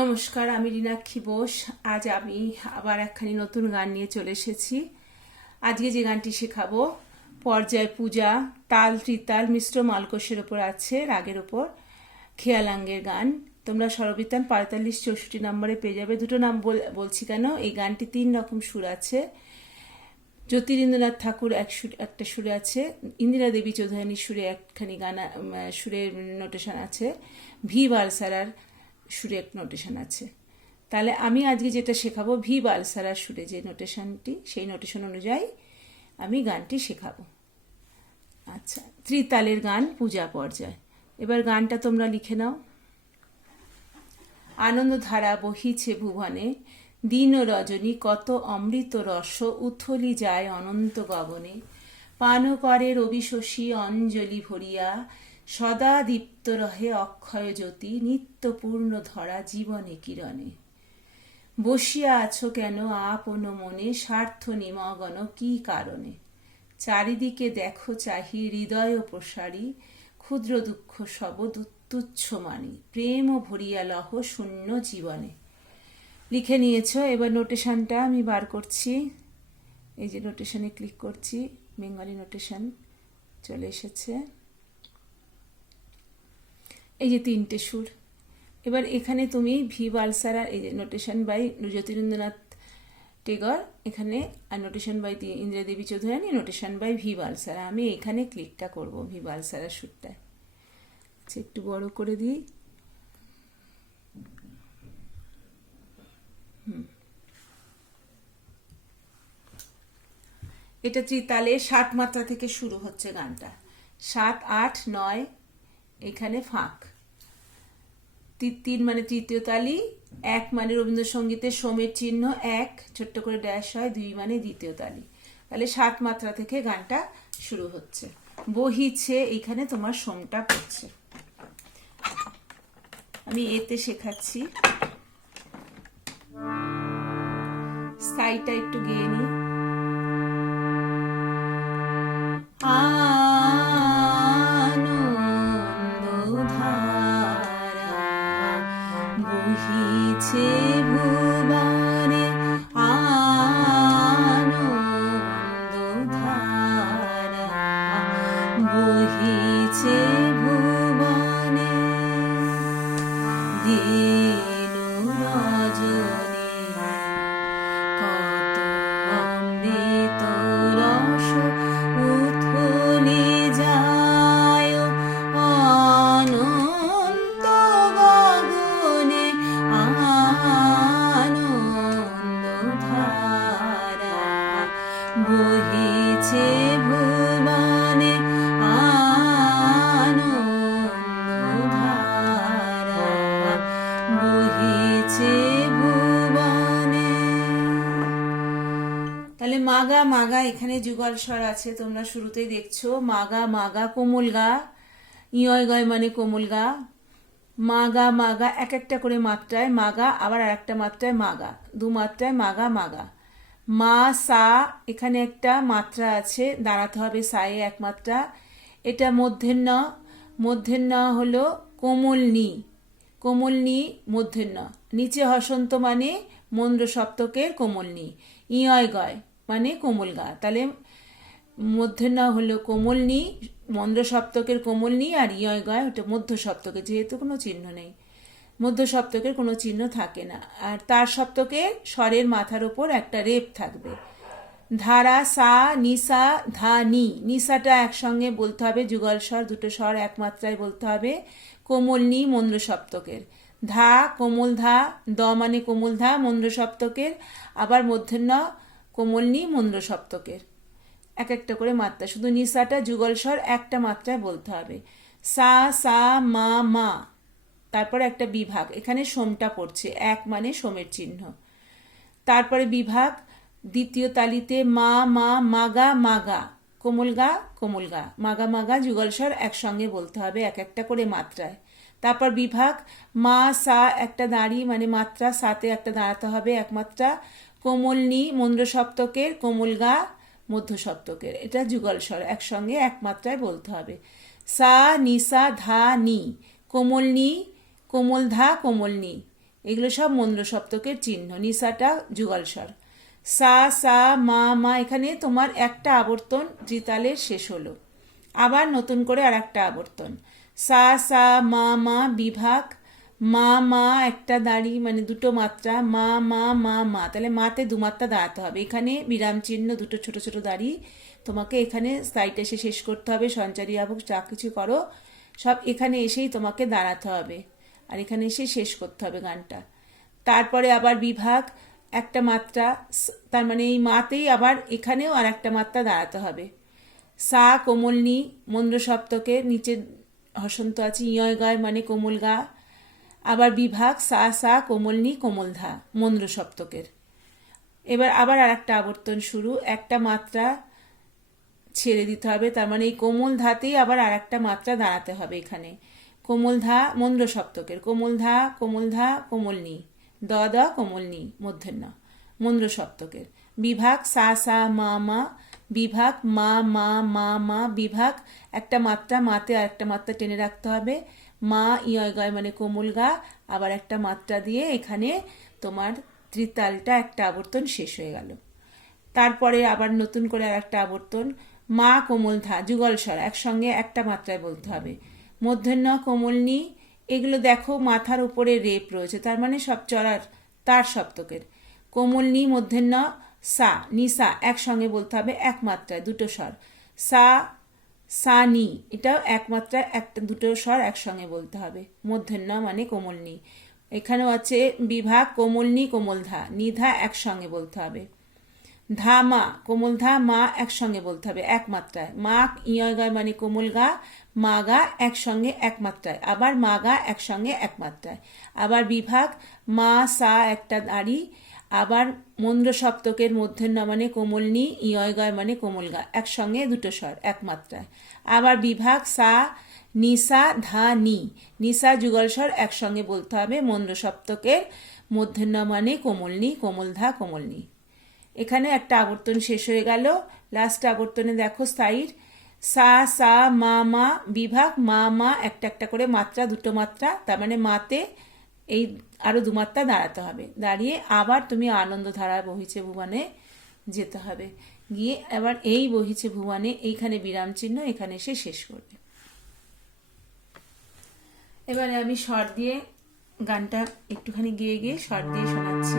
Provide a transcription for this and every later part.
নমস্কার, আমি রিনাক্ষী বোস। আজ আমি আবার একখানি নতুন গান নিয়ে চলে এসেছি। আজকে যে গানটি শেখাবো পর্যায় পূজা, তাল ত্রিতাল মিশ্র মালকোষের ওপর আছে, রাগের ওপর, খেয়ালাঙ্গের গান। তোমরা স্বরবিতান 45-64 নম্বরে পেয়ে যাবে। দুটো নাম বলছি কেন, এই গানটি 3 রকম সুর আছে। জ্যোতিরিন্দ্রনাথ ঠাকুর একটা সুরে আছে, ইন্দিরা দেবী চৌধুরানীর সুরে একখানি গান, সুরের নোটেশন আছে, ভি বালসারার সুরে এক নোটেশন আছে। তাহলে আমি আজকে যেটা শেখাবো ভি বালসারার সুরে যে নোটেশনটি, সেই নোটেশন অনুযায়ী আমি গানটি শেখাবো। আচ্ছা, ত্রিতালের গান, পূজা পর্যায়। এবার গানটা তোমরা লিখে নাও। আনন্দধারা বহিছে ভুবনে, দিন ও রজনী কত অমৃত রস উথলি যায় অনন্ত গগনে। পান করে রবি শশী অঞ্জলি ভরিয়া, সদা দীপ্ত রহে অক্ষয় জ্যোতি, নিত্যপূর্ণ ধরা জীবনে কিরণে। বসিয়া আছো কেন আপন মনে, স্বার্থ নিমগন কি কারণে। চারিদিকে দেখো চাহি হৃদয় প্রসারী, ক্ষুদ্র দুঃখ সব তুচ্ছ মানি, প্রেম ভরিয়া লহ শূন্য জীবনে। লিখে নিয়েছো। এবার নোটেশনটা আমি বার করছি। এই যে নোটেশনে ক্লিক করছি, বেঙ্গলি নোটেশন চলে এসেছে। এই যে 3টে সুর। এবার এখানে তুমি ভি বালসারা, এই যে নোটেশন বাই জ্যোতিরিন্দ্রনাথ টেগর, এখানে আর notation by Indira Devi Chaudhurani, notation by V Balsara. আমি এখানে ক্লিকটা করব ভি বালসারা সুরটায়। আচ্ছা, একটু বড় করে দিই। এটা ত্রিতালে 7 মাত্রা থেকে শুরু হচ্ছে গানটা। 7, 8, 9 এখানে ফাঁক। 3 মানে তৃতীয় তালি, 1 মানে রবীন্দ্রসঙ্গীতের সোমের চিহ্ন 1 ছোট্ট করে ড্যাশ হয়, 2 মানে দ্বিতীয় তালি। তাহলে 7 মাত্রা থেকে গানটা শুরু হচ্ছে। বহিছে, এইখানে তোমার সোমটা পড়ছে। আমি এতে শেখাচ্ছি, স্থায়ীটা একটু গেয়ে নিই। বহিছে ভুবনে আনন্দধারা, বহিছে ভুবনে দিন রজনী কত অমৃত রস উথলি যায় অনন্ত গগনে। আনন্দধারা বহিছে ভুবনে আনন্দধারা, বহিছে ভুবনে। তাহলে মাগা মাগা, এখানে যুগল স্বর আছে, তোমরা শুরুতেই দেখছো। মাগা মাগা, কোমল গা, ইয় গয় মানে কোমল গা। মাগা মাগা, এক একটা করে মাত্রায় মাগা, আবার আর একটা মাত্রায় মাগা, 2 মাত্রায় মাগা মাগা। মা সা, এখানে একটা মাত্রা আছে, দাঁড়াতে হবে সায়ে 1 মাত্রা। এটা মধ্যেন্ন। মধ্যেন্ন হলো কোমল নি, কোমল নি মধ্যেন্ন। নিচে হসন্ত মানে মন্দ্র সপ্তকের কোমল নি। ইয় গয় মানে কোমল গা। তাহলে মধ্যেন্ন হলো কোমল নি, মন্দ্র সপ্তকের কোমল নি, আর ইয় গয় ওটা মধ্য সপ্তকের, যেহেতু কোনো চিহ্ন নেই, মধ্য সপ্তকের কোনো চিহ্ন থাকে না। আর তার সপ্তকের স্বরের মাথার ওপর একটা রেপ থাকবে। ধারা সা নিসা ধা নি, নিসাটা একসঙ্গে বলতে হবে, যুগল স্বর, দুটো স্বর 1 মাত্রায় বলতে হবে। কোমল নি মন্দ্র সপ্তকের। ধা কোমল ধা, দ মানে কোমল ধা মন্দ্র সপ্তকের, আবার মধ্যেন্ন কোমল নি মন্দ্র সপ্তকের। এক একটা করে মাত্রা, শুধু নিসাটা যুগল স্বর 1টা মাত্রায় বলতে হবে। সা সা মা মা, তারপরে একটা বিভাগ, এখানে সোমটা পড়ছে, 1 মানে সোমের চিহ্ন। তারপরে বিভাগ, দ্বিতীয় তালিতে মা মা মাগা মাগা, কোমল গা কোমল গা, মাগা মাগা যুগল স্বর একসঙ্গে বলতে হবে, এক একটা করে মাত্রায়। তারপর বিভাগ, মা সা একটা দাঁড়ি মানে মাত্রা, সাতে একটা দাঁড়াতে হবে 1 মাত্রা। কোমল নি মন্দ্র সপ্তকের, কোমল গা মধ্য সপ্তকের, এটা যুগল স্বর একসঙ্গে 1 মাত্রায় বলতে হবে। সা নিসা ধা নি, কোমল নি কোমল ধা কোমল নি, এগুলো সব মন্দ্র সপ্তকের চিহ্ন। নিসাটা যুগল স্বর। সা সা মা মা, এখানে তোমার একটা আবর্তন ত্রিতালের শেষ হলো, আবার নতুন করে আর একটা আবর্তন। সা সা মা মা বিভাগ, মা মা একটা দাঁড়ি মানে দুটো মাত্রা, মা মা মা মা, তাহলে মাতে দু মাত্রা দাঁড়াতে হবে। এখানে বিরাম চিহ্ন দুটো ছোট ছোট দাঁড়ি, তোমাকে এখানে সাইটে এসে শেষ করতে হবে। সঞ্চারী আবক যা কিছু করো সব এখানে এসেই তোমাকে দাঁড়াতে হবে, আর এখানে এসে শেষ করতে হবে গানটা। তারপরে আবার বিভাগ একটা মাত্রা, তার মানে এই মাতেই আবার এখানেও আর একটা মাত্রা দাঁড়াতে হবে। সা কোমলনি মন্দ্র সপ্তকে নিচে হসন্ত আছে, ইয় গায় মানে কোমল গা। আবার বিভাগ সা সা কোমলনি কোমলধা মন্দ্র সপ্তকের। এবার আবার আর একটা আবর্তন শুরু, একটা মাত্রা ছেড়ে দিতে হবে, তার মানে এই কোমল ধাতেই আবার আর একটা মাত্রা দাঁড়াতে হবে এখানে। কোমল ধা মন্দ্র সপ্তকের, কোমল ধা কোমলনি, দ দ কোমলনি মূর্ধন্য মন্দ্র সপ্তকের। বিভাগ সা সা মা মা, বিভাগ মা মা মা মা, বিভাগ একটা মাত্রা মাতে আর একটা মাত্রা টেনে রাখতে হবে। মা ইয় গয় মানে কোমল গা, আবার একটা মাত্রা দিয়ে এখানে তোমার ত্রিতালটা একটা আবর্তন শেষ হয়ে গেল। তারপরে আবার নতুন করে আর একটা আবর্তন, মা কোমল ধা যুগল স্বর, একসঙ্গে একটা মাত্রায় বলতে হবে। মূর্ধন্য কোমলনি, এগুলো দেখো মাথার উপরে রেপ রয়েছে, তার মানে সব চড়ার তার সপ্তকের। কোমলনি মূর্ধন্য সা নিসা একসঙ্গে বলতে হবে, এক মাত্রায় দুটো স্বর। সা সা নি, এটাও এক মাত্রায় একটা দুটো স্বর একসঙ্গে বলতে হবে। মূর্ধন্য মানে কোমলনি। এখানেও আছে বিভাগ কোমলনি কোমলধা, নিধা একসঙ্গে বলতে হবে। ধা মা কোমল ধা মা একসঙ্গে বলতে হবে এক মাত্রায়। মা ইয় গয় মানে কোমল গা, মা গা একসঙ্গে এক মাত্রায়, আবার মা গা একসঙ্গে এক মাত্রায়। আবার বিভাগ মা সা একটা দাঁড়ি, আবার মন্দ্র সপ্তকের মূর্ধন্য মানে কোমলনি, ইয় গয় মানে কোমল গা, একসঙ্গে দুটো স্বর এক মাত্রায়। আবার বিভাগ সা নিসা ধা নি, নিসা যুগল স্বর একসঙ্গে বলতে হবে। মন্দ্র সপ্তকের মূর্ধন্য মানে কোমলনি, কোমলধা কোমলনি। এখানে একটা আবর্তন শেষ হয়ে গেল। লাস্ট আবর্তনে দেখো স্থায়ীর সা সা মা মা, বিভাগ মা মা একটা একটা করে মাত্রা দুটো মাত্রা, তার মানে মাতে এই আরো দু মাত্রা দাঁড়াতে হবে। দাঁড়িয়ে আবার তুমি আনন্দধারা বহিছে ভুবনে যেতে হবে, গিয়ে এবার এই বহিছে ভুবনে এইখানে বিরাম চিহ্ন, এখানে এসে শেষ করবে। এবারে আমি স্বর দিয়ে গানটা একটুখানি গেয়ে গিয়ে স্বর দিয়ে শোনাচ্ছি।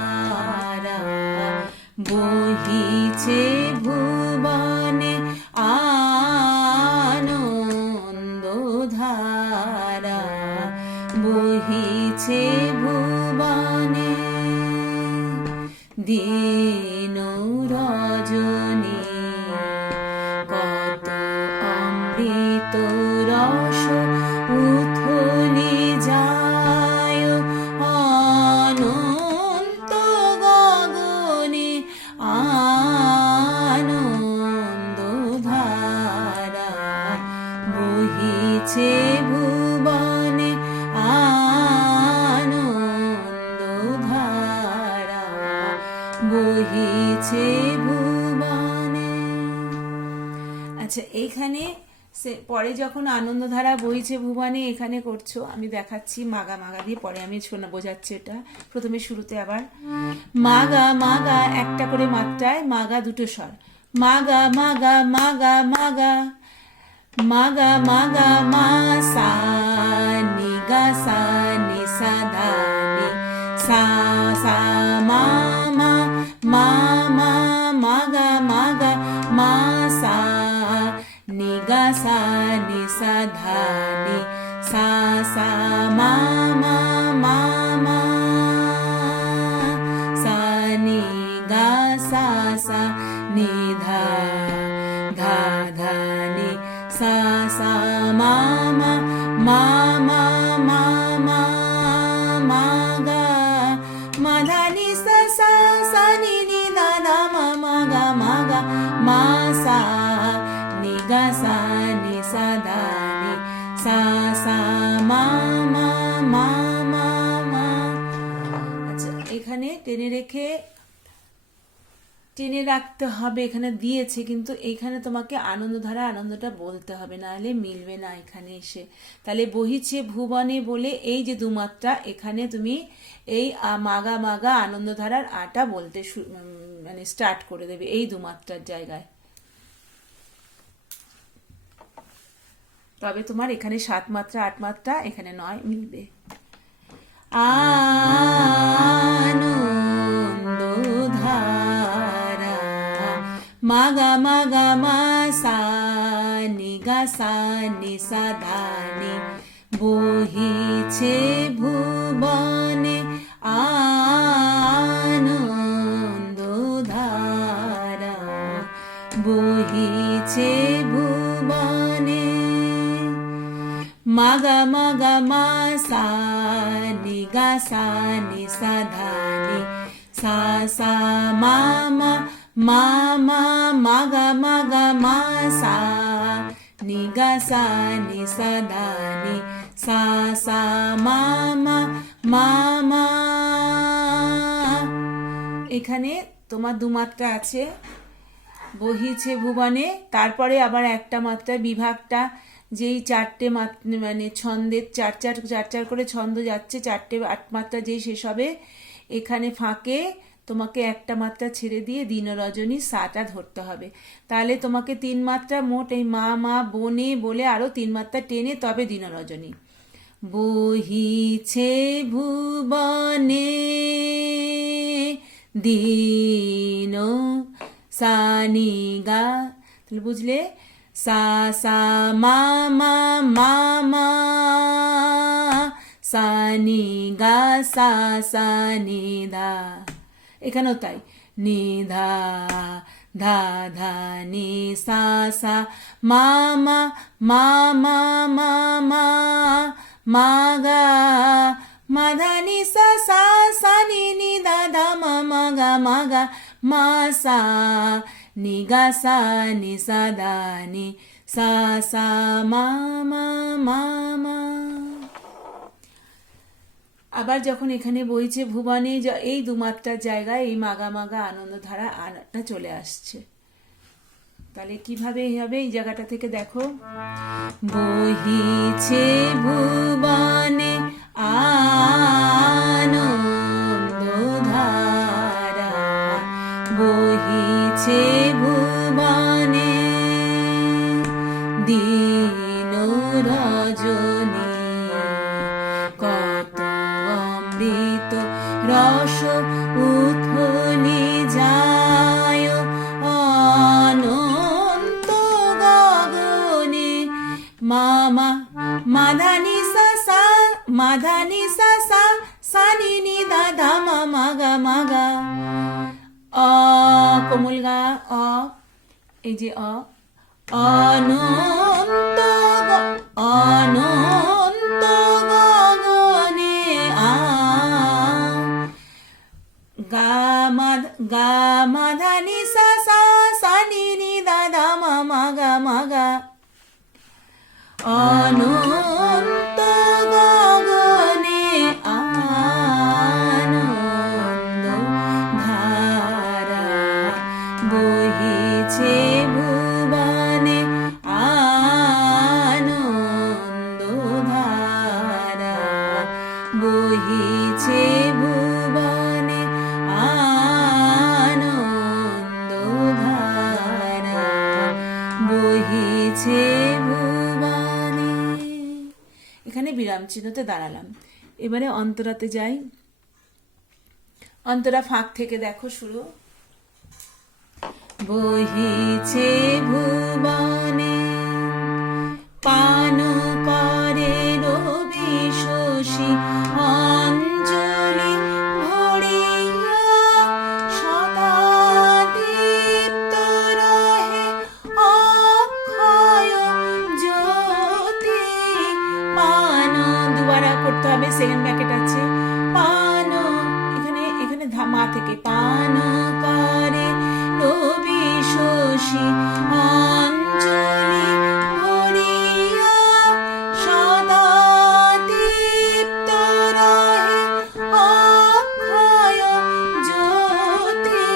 আনন্দধারা বহিছে ভুবনে, আনন্দধারা বহিছে ভুবনে, দিন রজনী কত অমৃত রস উথলি যায়, অনন্ত গগনে আনন্দধারা বহিছে ভুবনে, আনন্দধারা বহিছে ভুবনে। আচ্ছা, এইখানে পরে যখন আনন্দধারা বইছে ভুবনে এখানে করছো, আমি দেখাচ্ছি মাগা মাগা দিয়ে, পরে আমি শোনা বোঝাচ্ছি। এটা প্রথমে শুরুতে আবার মাগা মাগা একটা করে মাত্রায়, মাগা দুটো স্বর, মাগা মাগা মাগা মাগা, মাগা মাগা মা সা নি গা সা নি সা ধা নি, সা সা মা মা মা মা, মাগা মাগা মা সা নি গা সা নি সা ধা নি, সা সা মা মা মা মা, সা নি গা সা সা নি ধা ধা ধা নি, সা সা মা মা মা মা মা মা, মা গা মা ধা নি সা সা সা নি নি ধা ধা মা মা গা মা গা মা সা নি গা সা নি সা ধা নি, সা সা মা মা মা মা মা। আচ্ছা, এখানে টেনে রেখে টেনে রাখতে হবে, এখানে দিয়েছে, কিন্তু এইখানে তোমাকে আনন্দধারা আনন্দটা বলতে হবে, নাহলে মিলবে না এখানে এসে। তাহলে বহিছে ভুবনে বলে এই যে দুমাত্রা, এখানে তুমি এই মাগা মাগা আনন্দধারার আটা বলতে মানে স্টার্ট করে দেবে এই দুমাত্রার জায়গায়। তবে তোমার এখানে 7 মাত্রা 8 মাত্রা, এখানে 9 মিলবে। আনন্দধারা মাগা মাগা মা সা নি গা সা নি সা ধা নি, বহিছে ভুবনে আনন্দধারা, বহিছে ভুবনে। মাগা মাগা মা সা নি গা সা নি সা ধা নি, সা সা মা মা মা মা মাগা মাগা মা সা নি গা সা নি সা ধা নি, সা সা মা মা মা মা। এখানে তোমার দুমাত্রা আছে, বহিছে ভুবনে, তারপরে আবার একটা মাত্রা বিভাগটা, যেই 4টে মানে ছন্দের 4 4 4 4 করে ছন্দ যাচ্ছে, 4টে 8 মাত্রা যেই শেষ হবে, এখানে ফাঁকে তোমাকে একটা মাত্রা ছেড়ে দিয়ে দিন রজনী সাটা ধরতে হবে। তাহলে তোমাকে 3 মাত্রা মোট এই মা মা বনে বলে আরো 3 মাত্রা টেনে তবে দিন রজনী। বহিছে ভুবনে দিন সা নি গা, তাহলে বুঝলে, সা সা মা মা মা মা, সা নি গা সা সা নি ধা, এখানেও তাই, নি ধা ধা ধা নি সা সা মা মা মা মা মা মা, মা গা মা ধা নি সা সা সা নি নি ধা ধা মা মা গা মা গা মা সা নি গা সা নি সা ধা নি, সা সা মা মা মা মা। আবার যখন এখানে বইছে ভুবনে, এই দুমাত্রার জায়গায় এই মাগা মাগা আনন্দধারা আনাটা চলে আসছে। তাহলে কিভাবে হবে এই জায়গাটা থেকে দেখো, বহিছে ভুবনে আনন্দধারা, বহিছে ভুবনে দিন রজনী, কত অমৃত রস উথলি যায় অনন্ত গগনে, মামা মাধানি সা সা মাধানি সা সা সানি নি দা ধা মা মাগা মাগা, কোমল গা অ, এই যে অনন্ত অনন্ত গগনে গা মাধা নি সা সা সা নি নি দা ধা মা মাগা মাগা, অনন্ত গগনে আনন্দ ধারা, বহিছে ভুবনে আনন্দ ধারা, বহিছে ভুবনে আনন্দ ধারা, বহিছে ভুবনে। এখানে বিরাম চিহ্নতে দাঁড়ালাম। এবারে অন্তরাতে যাই। অন্তরা ফাঁক থেকে দেখো শুরু, বহিছে ভুবনে পান করে রবি শশী অঞ্জলি ভরিয়া, সদা দীপ্ত রহে অক্ষয় জ্যোতি, পান দুবারা করতে হবে, সেকেন্ড ব্র্যাকেট আছে, পান এখানে এখানে ধামা থেকে, পান করে রবি শশী অঞ্জলি ভরিয়া, সদা দীপ্ত রহে অক্ষয় জ্যোতি,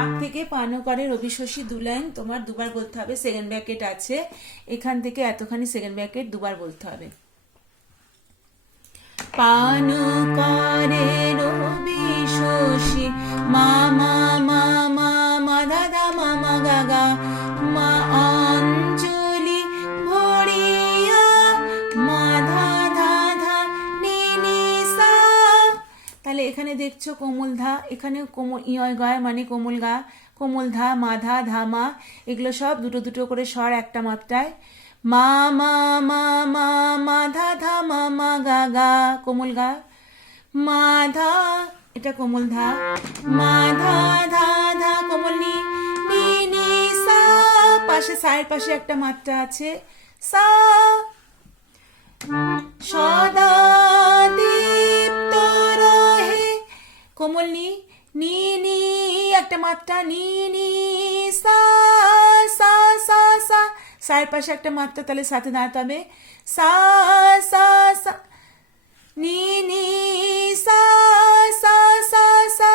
ফাঁক থেকে পানো করে রবি শশী 2 লাইন তোমার দুবার বলতে হবে। সেকেন্ড ব্র্যাকেট আছে, এখান থেকে এতখানি সেকেন্ড ব্র্যাকেট দুবার বলতে হবে। পানো করে রবি শশী মা মা মা মা মা দাদা মা মা গাগা মা অঞ্জলি ভরিয়া মা ধা ধা ধা নি নি সা। তাহলে এখানে দেখছো কোমল ধা, এখানে কোমল ইয় গয় মানে কোমল গা, কোমল ধা মাধা ধামা, এগুলো সব দুটো দুটো করে স্বর একটা মাত্রায়। মা মা মা মা মাধা ধা মা মা গা গা কোমল গা, মাধা এটা কোমল ধা, মাধা ধা ধা কোমল নি নি নি সা, পাশে সায়ের পাশে একটা মাত্রা আছে সা। সদা দীপ্ত রহে কোমল নি নি নি একটা মাত্রা নি নি সা সা সা সা, সায়ের পাশে একটা মাত্রা, তাহলে সাথে দাঁড়াতে হবে সা সা সা নি নি সা সা সা সা।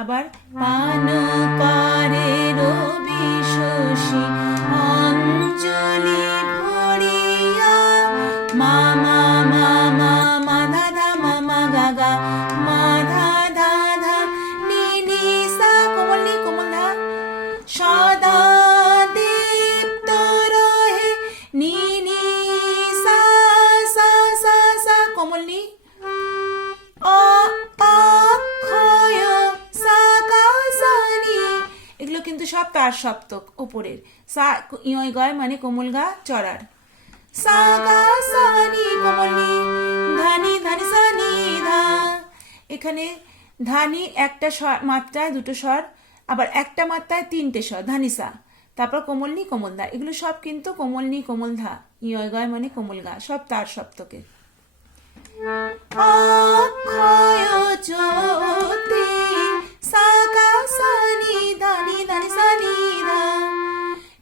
আবার পান করে রবি শশী অঞ্জলি ভরিয়া মা মা মা মা মা ধা ধা মা মা গা গা মা ধা ধা ধা নি নি সা কোমল নি কোমল ধা। সদা দীপ্ত রহে নি নি সা সা সা সা কোমল নি। অক্ষয় সা সা নি, এগুলো কিন্তু সব তার সপ্তক উপরের। সা ইয় গয় মানে কোমল গা চড়ার, সা গা সা নি কোমল নি ধানি ধানি সা নি ধা। এখানে ধানি একটা স্বর মাত্রায় দুটো স্বর, আবার একটা মাত্রায় তিনটে স্বর ধানি সা, তারপর কোমল নি কোমল ধা, এগুলো সব কিন্তু কোমল নি কোমল ধা ইয় গয় মানে কোমল গা, সব তার সপ্তকের। অক্ষয় জ্যোতি সা গা সা নি ধানি ধানি সা নি ধা।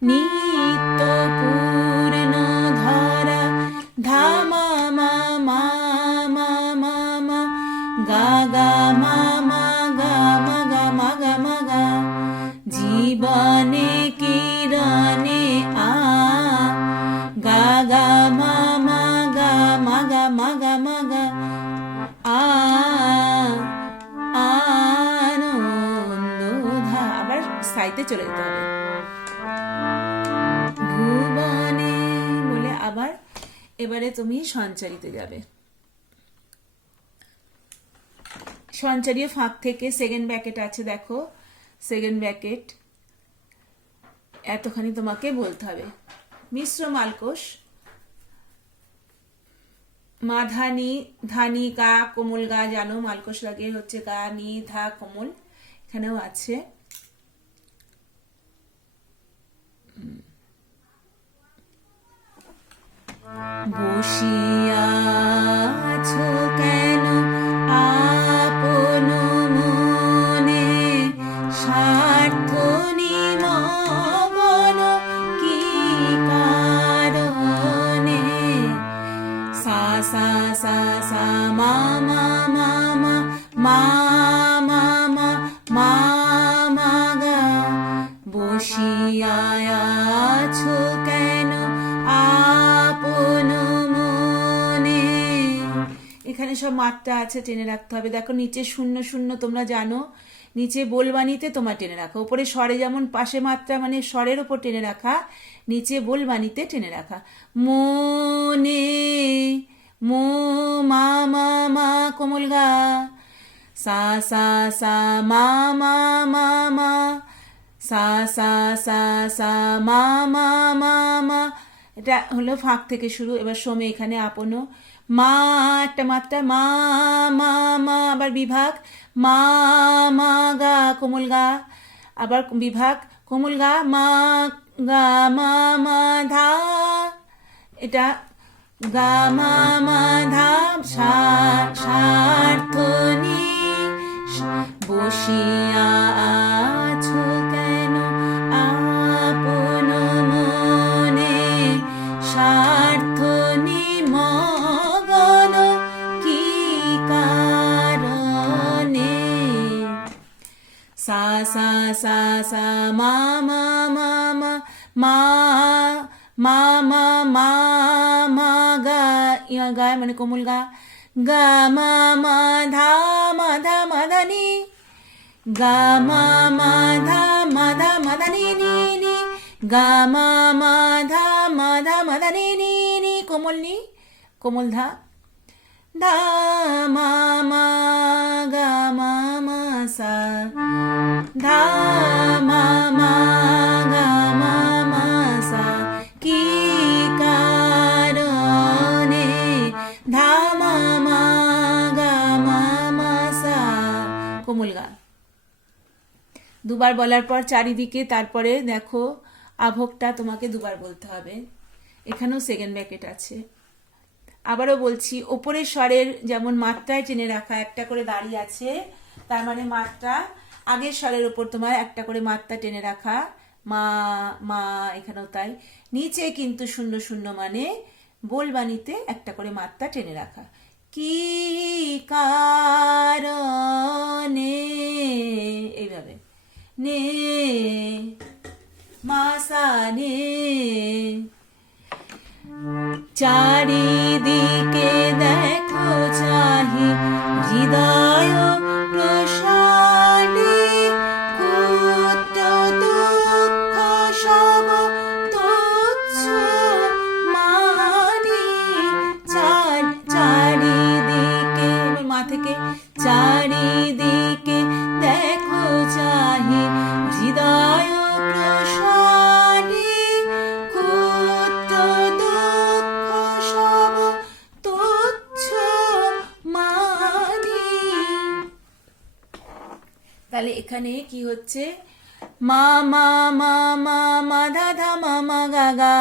নিত্য পূর্ণ ধরা ধা মা মা মা মা মা মা গা গা মা মা গা মা গা মা গা মা গা। জীবনে কিরণে আ গা গা মা মা গা মা গা মা গা মা গা আ আনন্দ ধা। আবার সাইতে চলে যেতে হবে। ভুবনে বলে আবার এবারে তুমি সঞ্চারিতে যাবে। সঞ্চারীয় ফাঁক থেকে সেকেন্ড ব্র্যাকেট আছে, দেখো সেকেন্ড ব্র্যাকেট এতখানি তোমাকে বলতে হবে। মিশ্র মালকোষ মা ধানি ধানি গা কোমল গা, জানো মালকোষ লাগে হচ্ছে গা নি ধা কোমল, এখানেও আছে। বসিয়া আছো কেন আপন মনে স্বার্থ নিমগ্ন কি কারণে। সা সা সা সা মা মা মা মা মা মা মা মা মা গা। বসিয়া আছো কেন আপন মনে, এখানে সব মাত্রা আছে টেনে রাখতে হবে। দেখো নিচে শূন্য শূন্য তোমরা জানো, নিচে বোলবাণীতে তোমার টেনে রাখা, উপরে স্বরে যেমন পাশে মাত্রা মানে স্বরের ওপর টেনে রাখা, নিচে বোলবাণীতে টেনে রাখা। মনে মো মা মা মা কোমল গা সা সা সা মা মা মা মা সা সা সা সা মা মা মা মা। এটা হলো ফাঁক থেকে শুরু। এবার সোমে এখানে আপনো মা একটা মাত্রা মা মা মা, আবার বিভাগ মা মা গা কোমল গা, আবার বিভাগ কোমল গা মা গা মা মা ধা, এটা গা মা মা ধা স্বার্থনি। বসিয়া আছো কেন আপন মনে স্বার্থ নিমগ্ন কি কারণে। সা সা সা সা মা মা মা মা মা মা মা মা মা গা ইয়া গা মানে কোমল গা গা মা মা ধা মা ধা মা ধা নি গা মা মা ধা মা ধা মা ধা নি নি নি গা মা মা ধা মা ধা মা ধা নি নি নি কোমল ধা ধা মা মা গা মা মা সা ধা মা মা গা মা মা সা কি কারণে ধা মা মা গা মা মা সা কোমল গা। দুবার বলার পর চারিদিকে তারপরে দেখো আভোগটা তোমাকে দুবার বলতে হবে। এখানেও সেকেন্ড ব্র্যাকেট আছে। আবারও বলছি, ওপরের স্বরের যেমন মাত্রায় টেনে রাখা একটা করে দাঁড়িয়ে আছে, তার মানে মাত্রা আগের স্বরের ওপর তোমার একটা করে মাত্রা টেনে রাখা, মা মা এখানেও তাই। নিচে কিন্তু শূন্য শূন্য মানে বলবানিতে একটা করে মাত্রা টেনে রাখা। কি কারণে এইভাবে নে মাসা নে চারিদিকে দেখো চাহি হৃদয় প্রসারে ক্ষুদ্র দুঃখ সব তুচ্ছ মানি চারিদিকে মা থেকে চারিদিকে দেখো চাহি হৃদয় প্রসারে ক্ষুদ্র দুঃখ সব তুচ্ছ মানি। তাহলে এখানে কি হচ্ছে, মা মা মা মা মা ধা ধা মা মা গা গা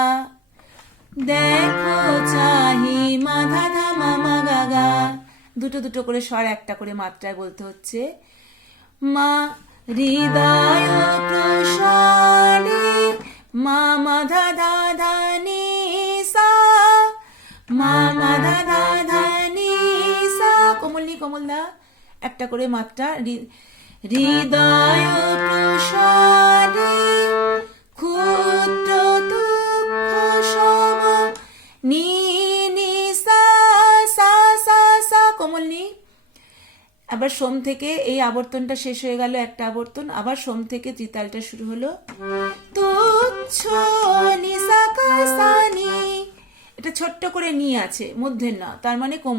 দেখো চাহি মা ধা ধা মা মা গা গা, দুটো দুটো করে স্বর একটা করে মাত্রায় বলতে হচ্ছে। মা হৃদয় প্রসারে মা মা ধা ধা ধা নি সা মা মা ধা ধা ধা নি সা কোমল দা একটা করে মাত্রা। হৃদয় প্রসারে ক্ষুদ্র দুঃখ সব নি নি সা সা সা সা কোমল নি। আবার সোম থেকে এই আবর্তনটা শেষ হয়ে গেল, একটা আবর্তন, আবার সোম থেকে ত্রিতালটা শুরু হলো। তুচ্ছ নিসা কা সা নি, এটা ছোট্ট করে নি আছে, মধ্যের না, তার মানে কোমল।